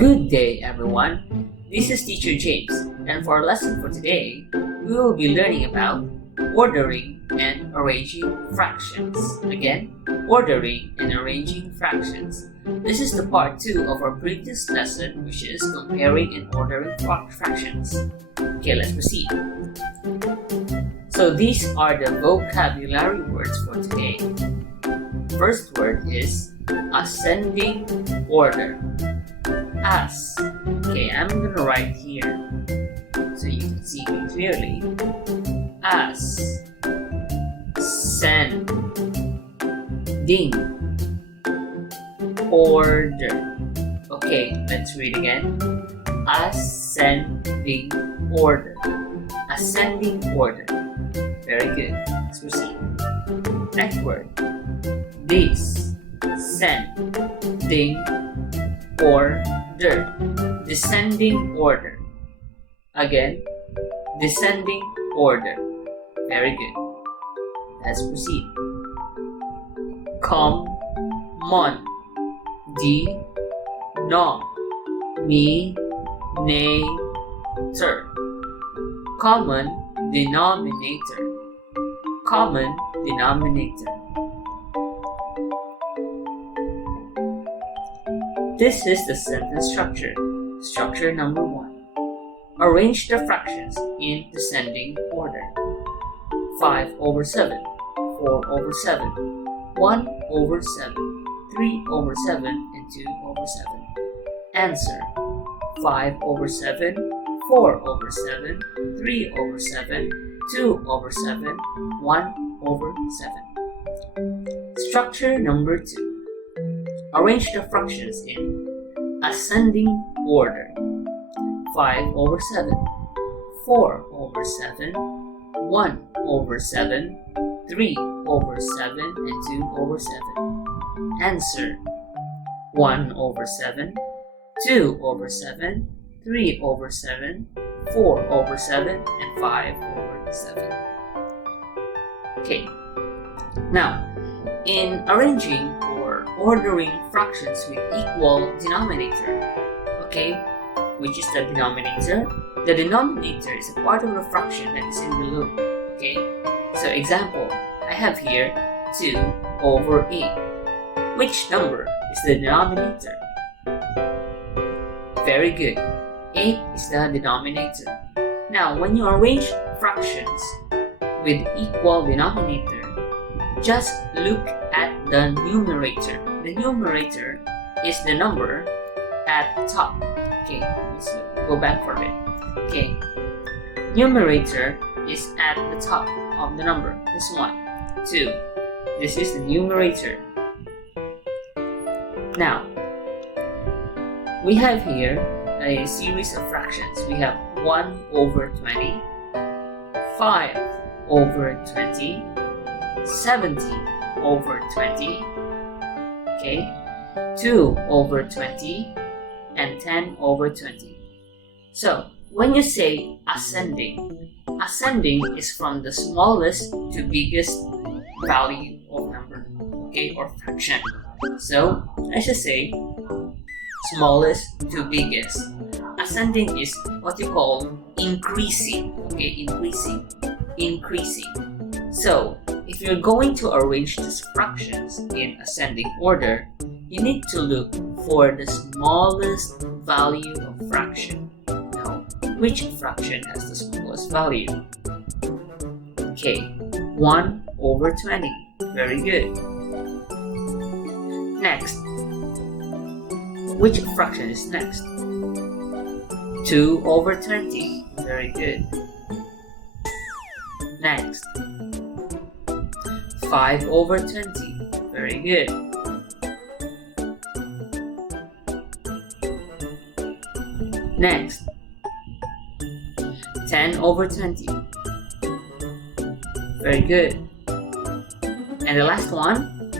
Good day, everyone. This is Teacher James, and for our lesson for today, we will be learning about ordering and arranging fractions. Again, ordering and arranging fractions. This is the part 2 of our previous lesson, which is comparing and ordering fractions. Okay, let's proceed. So these are the vocabulary words for today. First word is ascending order. As. Okay, I'm gonna write here so you can see me clearly. As. Sending. Order. Okay, let's read again. Ascending order. Ascending order. Very good. Let's proceed. Next word. Descending order. Descending order. Again, descending order. Very good. Let's proceed. Common. Denominator. Common denominator. Common denominator. This is the sentence structure. Structure number 1. Arrange the fractions in descending order. 5/7, 4/7, 1/7, 3/7, and 2/7. Answer: 5/7, 4/7, 3/7, 2/7, 1/7. Structure number 2. Arrange the fractions in ascending order. 5/7, 4/7, 1/7, 3/7, and 2/7. Answer: 1/7, 2/7, 3/7, 4/7, and 5/7. Okay, now in arranging or ordering fractions with equal denominator, okay, which is the denominator. The denominator is a part of the fraction that is in below. Okay, so example, I have here 2/8. Which number is the denominator? Very good. 8 is the denominator. Now, when you arrange fractions with equal denominator, just look at the numerator. The numerator is the number at the top. Okay, let's go back for a bit. Okay, numerator is at the top of the number. This one, 2. This is the numerator. Now, we have here a series of fractions. We have 1/20, 5/20, 70/20, okay, 2/20, and 10/20. So when you say ascending, ascending is from the smallest to biggest value of number, okay, or fraction. So let's just say smallest to biggest. Ascending is what you call increasing, okay, increasing. So if you're going to arrange these fractions in ascending order, you need to look for the smallest value of fraction. Now, which fraction has the smallest value? Okay, 1/20. Very good. Next, which fraction is next? 2/20. Very good. Next, 5/20. Very good. Next, 10/20. Very good. And the last one,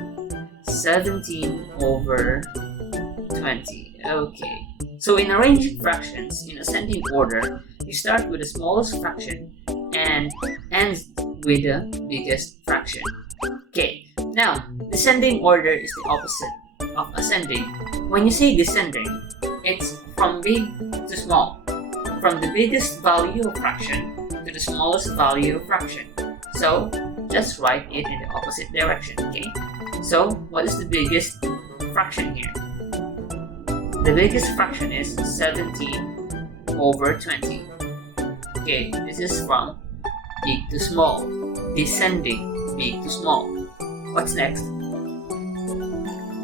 17/20. Okay. So in arranging fractions in ascending order, you start with the smallest fraction and end with the biggest fraction. Okay. Now, descending order is the opposite of ascending. When you say descending, it's from big to small, from the biggest value of fraction to the smallest value of fraction. So just write it in the opposite direction, okay? So what is the biggest fraction here? The biggest fraction is 17 over 20. Okay, this is from big to small, descending big to small. What's next?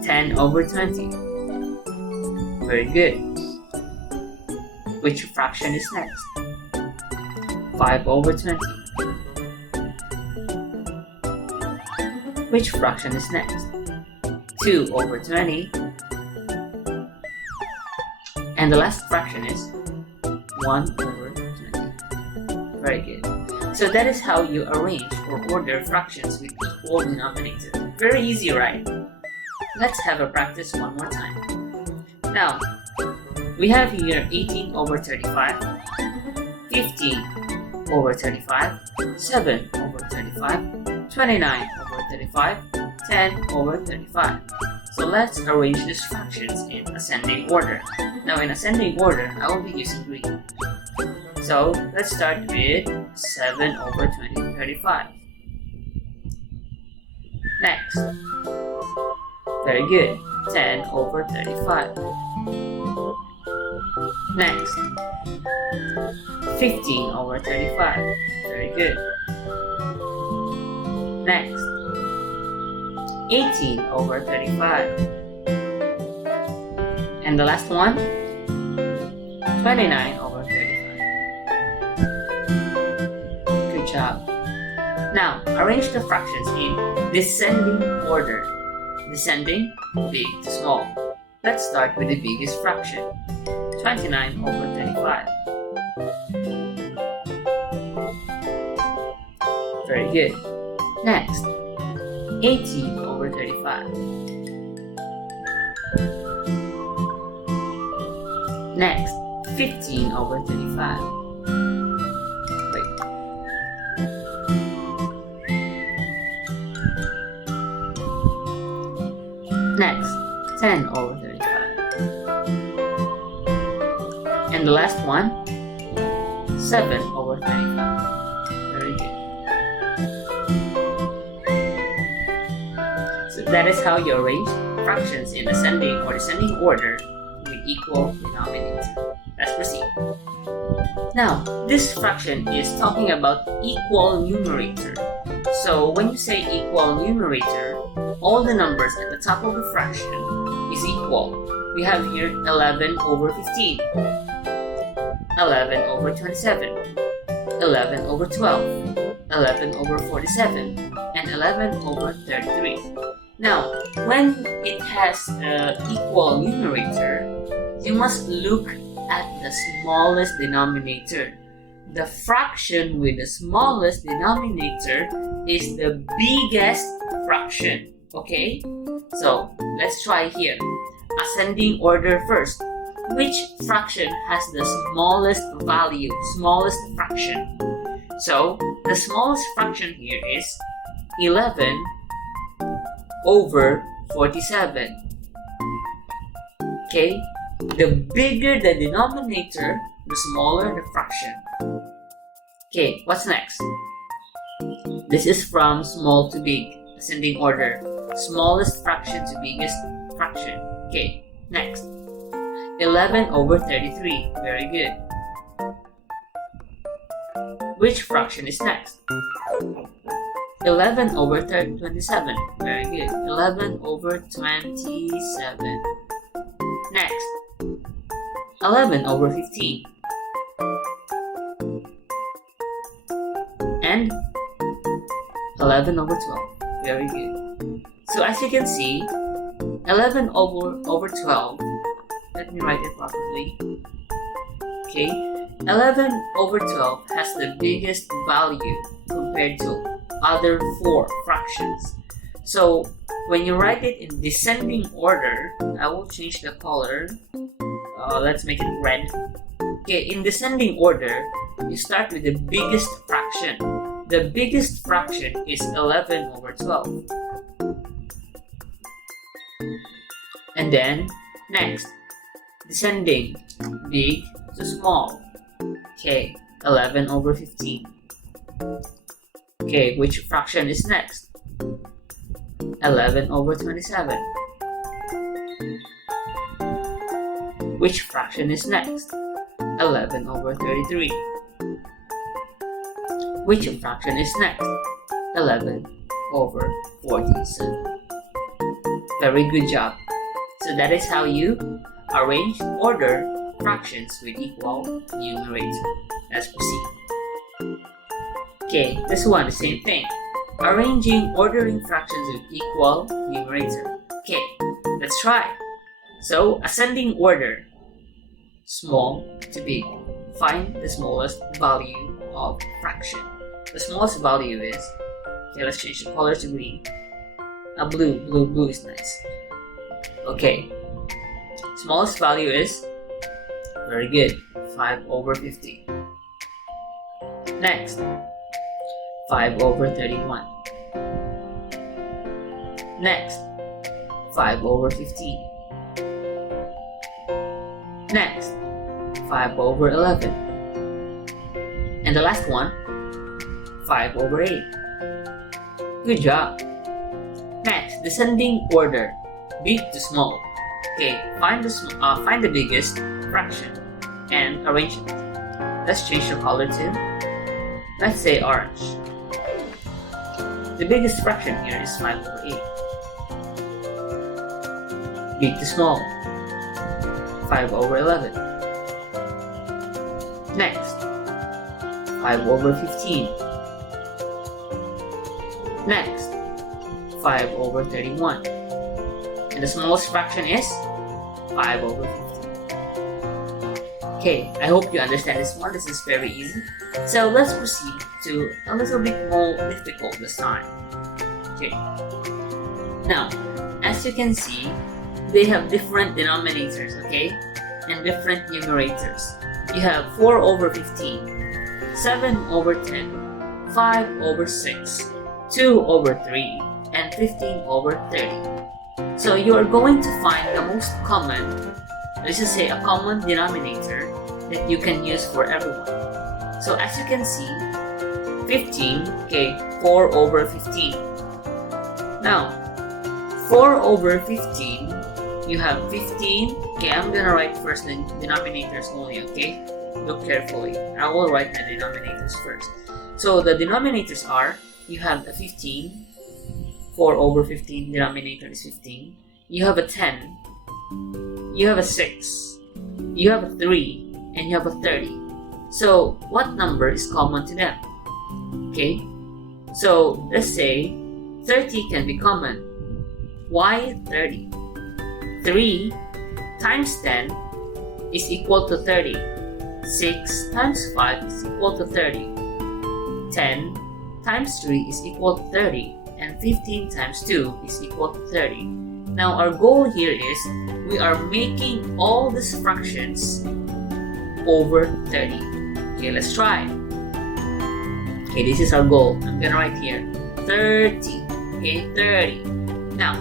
10 over 20. Very good. Which fraction is next? 5 over 20. Which fraction is next? 2 over 20. And the last fraction is 1 over 20. Very good. So that is how you arrange or order fractions with equal denominator. Very easy, right? Let's have a practice one more time. Now, we have here 18 over 35, 15 over 35, 7 over 35, 29 over 35, 10 over 35. So let's arrange these fractions in ascending order. Now in ascending order, I will be using green. So let's start with 7 over 35. Next. Very good. 10 over 35. Next. 15 over 35. Very good. Next. 18 over 35. And the last one, 29 over 35. Good job. Now, arrange the fractions in descending order. Descending, big to small. Let's start with the biggest fraction, 29 over 35. Very good. Next, 18 over 35. Next, 15 over 35. Wait. Next, 10 over 35. And the last one, 7 over 35. Very good. So that is how you arrange fractions in ascending or descending order with equal denominator. Let's proceed. Now, this fraction is talking about equal numerator. So when you say equal numerator, all the numbers at the top of the fraction is equal. We have here 11 over 15, 11 over 27, 11 over 12, 11 over 47, and 11 over 33. Now, when it has equal numerator, you must look at the smallest denominator. The fraction with the smallest denominator is the biggest fraction. Okay? So, let's try here. Ascending order first. Which fraction has the smallest value, smallest fraction? So, the smallest fraction here is 11 over 47. Okay? The bigger the denominator, the smaller the fraction. Okay, what's next? This is from small to big, ascending order. Smallest fraction to biggest fraction. Okay, next. 11 over 33. Very good. Which fraction is next? 11 over 27. Very good. 11 over 27. Next. 11 over 15. And 11 over 12. Very good. So as you can see, 11 over 12. Let me write it properly. Okay. 11 over 12 has the biggest value compared to other 4 fractions. So when you write it in descending order, I will change the color. Let's make it red. Okay, in descending order, you start with the biggest fraction. The biggest fraction is 11 over 12. And then, next, descending. big to small. Okay, 11 over 15. Okay, which fraction is next? 11 over 27. Which fraction is next? 11 over 33. Which fraction is next? 11 over 47. Very good job. So that is how you arrange order fractions with equal numerator. Let's proceed. Okay, this one, the same thing. Arranging ordering fractions with equal numerator. Okay, let's try. So, ascending order. Small to big. Find the smallest value of fraction. The smallest value is, okay, let's change the color to green. Blue is nice. Okay, smallest value is, very good, 5 over 50. Next, 5 over 31. Next, 5 over 15. Next, 5 over 11. And the last one, 5 over 8. Good job. Next, descending order, big to small. Okay, find the biggest fraction and arrange it. Let's change the color to, let's say, orange. The biggest fraction here is 5 over 8. Big to small, 5 over 11. Next, 5 over 15. Next, 5 over 31. And the smallest fraction is 5 over 15. Okay, I hope you understand this one. This is very easy. So let's proceed to a little bit more difficult this time. Okay. Now, as you can see, they have different denominators, okay? And different numerators. You have 4 over 15, 7 over 10, 5 over 6, 2 over 3, and 15 over 30. So you are going to find the most common, let's just say a common denominator that you can use for everyone. So as you can see, 15, okay, 4 over 15. Now, 4 over 15, you have 15. Okay, I'm gonna write first the denominators only, okay? Look carefully. I will write the denominators first. So the denominators are, you have a 15, 4 over 15, denominator is 15. You have a 10, you have a 6, you have a 3, and you have a 30. So what number is common to them? Okay, so let's say 30 can be common. Why 30? 3 times 10 is equal to 30. 6 times 5 is equal to 30. 10 times 3 is equal to 30. And 15 times 2 is equal to 30. Now our goal here is, we are making all these fractions over 30. Okay, let's try. Okay, this is our goal. I'm gonna write here 30. Okay, 30. Now,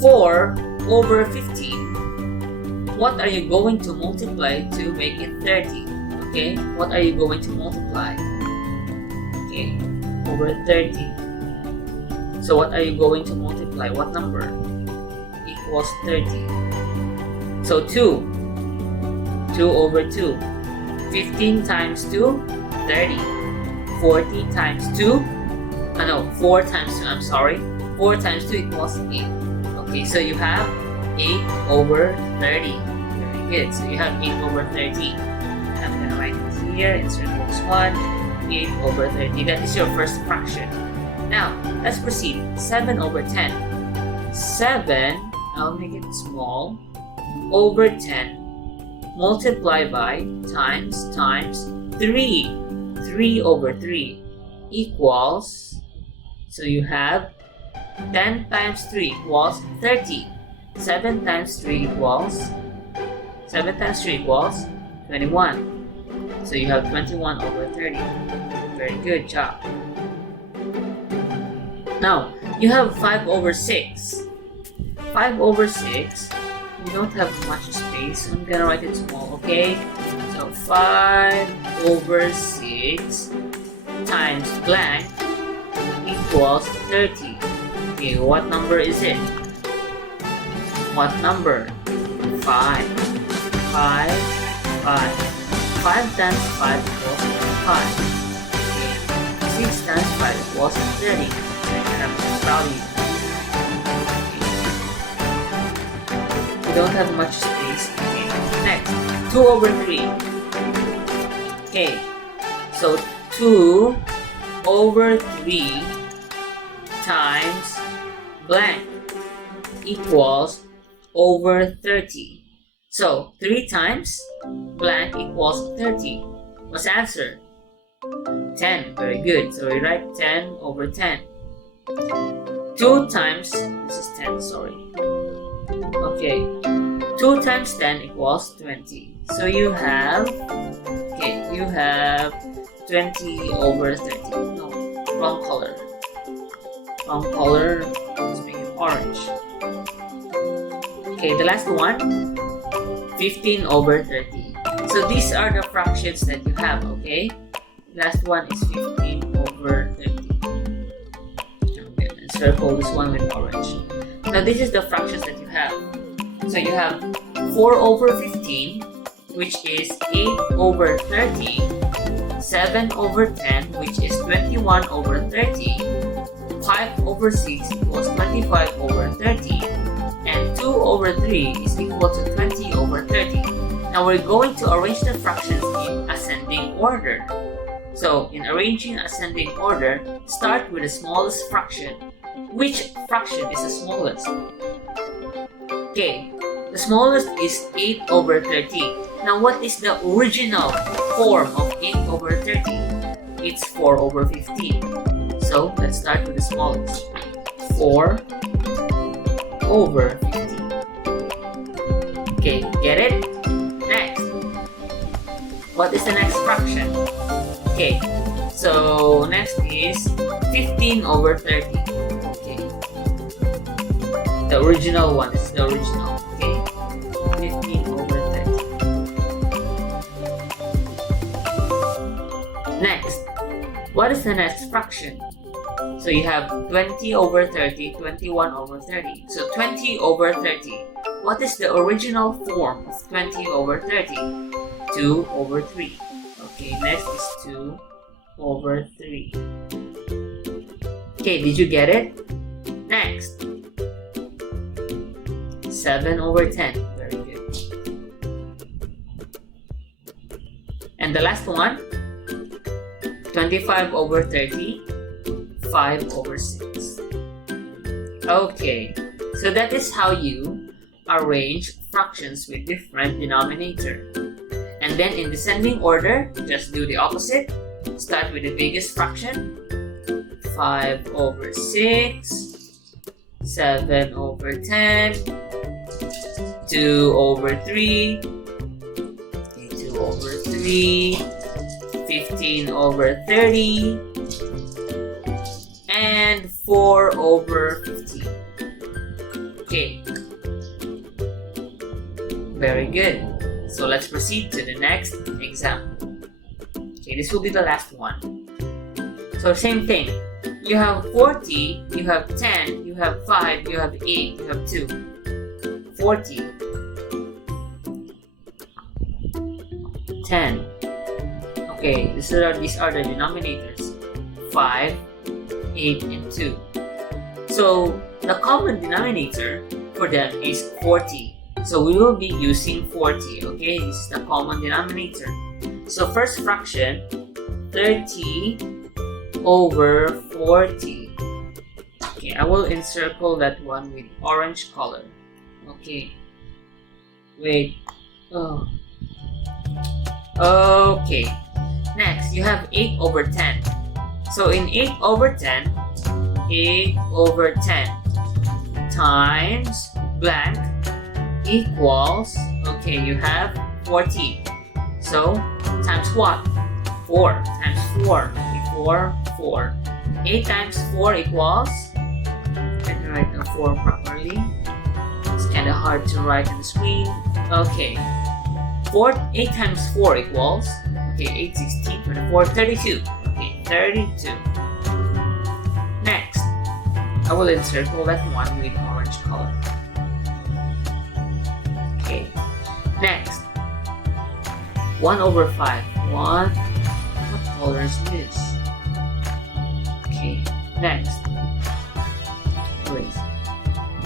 4 over 15. What are you going to multiply to make it 30? Okay, what are you going to multiply? Okay, over 30. So what are you going to multiply? What number equals 30? So 2. 2 over 2. 15 times 2, 30. 40 times 2. 4 times 2, I'm sorry. 4 times 2 equals 8. Okay, so you have 8 over 30. Very good. So you have 8 over 30. I'm going to write it here. Insert box 1. 8 over 30. That is your first fraction. Now, let's proceed. 7 over 10. 7, I'll make it small, over 10, multiply by, times 3. 3 over 3 equals, so you have 10 times 3 equals 30. 7 times 3 equals, 21. So you have 21 over 30. Very good job. Now, you have 5 over 6. 5 over 6, we don't have much space, so I'm gonna write it small, okay? So 5 over 6 times blank equals 30. Okay, what number is it? What number? 5. 5, 5. 5 times 5 equals 5. Okay. 6 times 5 equals 30. I have this value. Okay. We don't have much space. Okay. Next, 2 over 3. Okay. So 2 over 3 times blank equals over 30. So 3 times blank equals 30. What's the answer? 10. Very good. So we write 10 over 10. 2 times, this is 10, sorry. Okay. 2 times 10 equals 20. So you have, okay, you have 20 over 30. No, wrong color. Wrong color. Let's make it orange. Okay, the last one, 15 over 30. So these are the fractions that you have, okay? Last one is 15 over 30. Okay, let's circle this one with orange. Now this is the fractions that you have. So you have 4 over 15, which is 8 over 30, 7 over 10, which is 21 over 30, 5 over 6 equals 25 over 30, and 2 over 3 is equal to 20 over 30. Now we're going to arrange the fractions in ascending order. So in arranging ascending order, start with the smallest fraction. Which fraction is the smallest? Okay, the smallest is 8 over 30. Now what is the original form of 8 over 30? It's 4 over 15. So let's start with the smallest. 4 over 15. Okay, get it? Next. What is the next fraction? Okay, so next is 15 over 30. Okay. The original one is the original. Okay. 15 over 30. Next. What is the next fraction? So you have 20 over 30, 21 over 30. So 20 over 30. What is the original form of 20 over 30? 2 over 3. Okay, next is 2 over 3. Okay, did you get it? Next. 7 over 10. Very good. And the last one. 25 over 30. 5 over 6. Okay, so that is how you arrange fractions with different denominator. And then in descending order, just do the opposite. Start with the biggest fraction. 5 over 6. 7 over 10. 2 over 3. 2 over 3. 15 over 30. And 4 over 15. Okay. Very good. So let's proceed to the next example. Okay, this will be the last one. So same thing. You have 40, you have 10, you have 5, you have 8, you have 2. 40. 10. Okay, these are the denominators. 5, 8, and 2. So the common denominator for them is 40. So we will be using 40. Okay, this is the common denominator. So first fraction, 30 over 40. Okay, I will encircle that one with orange color. Okay. Wait. Oh. Okay. Next, you have 8 over 10. So in 8 over 10, 8 over 10 times blank equals, okay, you have 40. So times what? 4 times 4. 4. 8 times 4 equals, let me write the 4 properly. Let's kind of hard to write on the screen. Okay, 8 times 4 equals, okay, 8, 16, 24, 32. Okay, 32. Next, I will encircle that one with orange color. Okay, next, 1 over 5. What color is this? Okay, next, wait,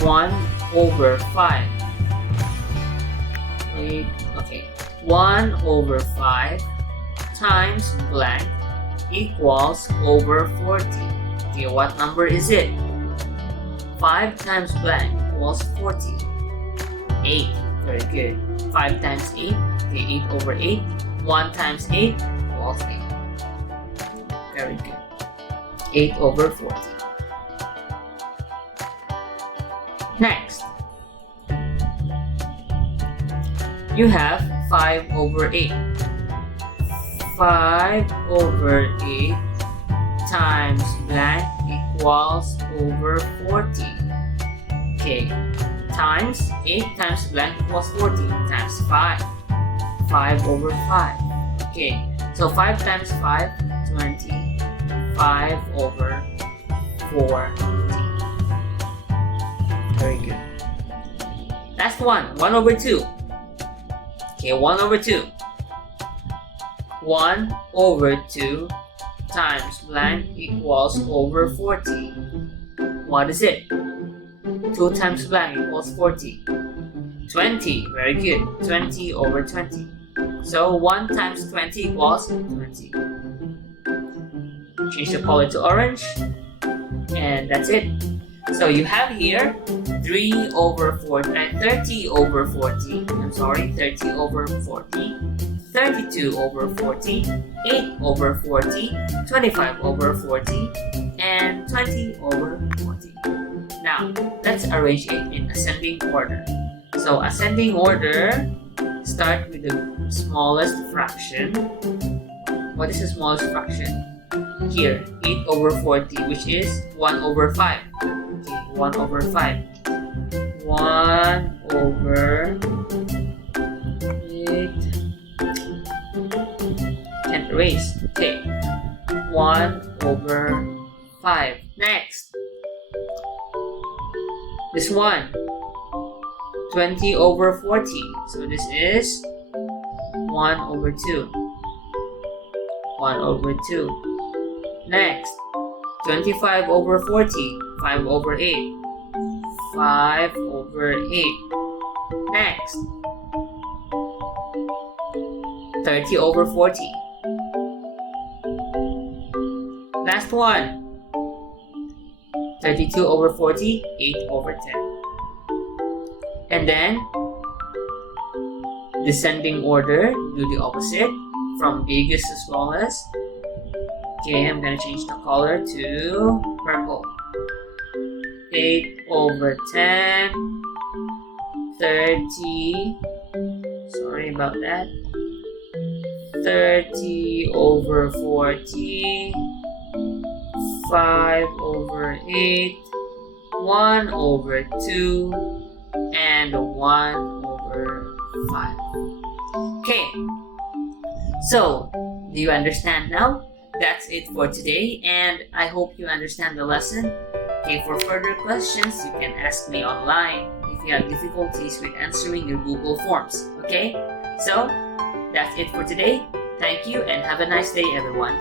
1 over 5. Wait, okay, 1 over 5 times blank equals over 40. Okay, what number is it? 5 times blank equals 40. 8. Very good. 5 times 8. Okay, 8 over 8. 1 times 8 equals 8. Very good. 8 over 40. Next, you have 5 over 8. 5 over 8 times blank equals over 40. Okay, times 8 times blank equals 40 times 5. 5 over 5. Okay, so 5 times 5, 20. 5 over 40. Very good. Last one, 1 over 2. Okay, 1 over 2. 1 over 2 times blank equals over 40. What is it? 2 times blank equals 40. 20. Very good. 20 over 20. So 1 times 20 equals 20. Change the color to orange. And that's it. So you have here 30 over 40. I'm sorry, 30 over 40. 32 over 40, 8 over 40, 25 over 40, and 20 over 40. Now, let's arrange it in ascending order. So, ascending order, start with the smallest fraction. What is the smallest fraction? Here, 8 over 40, which is 1 over 5. Okay, 1 over 5. 1 over 8. Can't erase. Okay. 1 over 5. Next. This one. 20 over 40. So this is 1 over 2. 1 over 2. Next. 25 over 40. 5 over 8. 5 over 8. Next. 30 over 40. Last one. 32 over 40, 8 over 10. And then, descending order, do the opposite, from biggest to smallest. Okay, I'm gonna change the color to purple. 8 over 10, 30, sorry about that, 30 over 40, 5 over 8, 1 over 2, and 1 over 5. Okay, so do you understand now? That's it for today, and I hope you understand the lesson. Okay, for further questions, you can ask me online if you have difficulties with answering your Google Forms. Okay, so that's it for today. Thank you and have a nice day, everyone.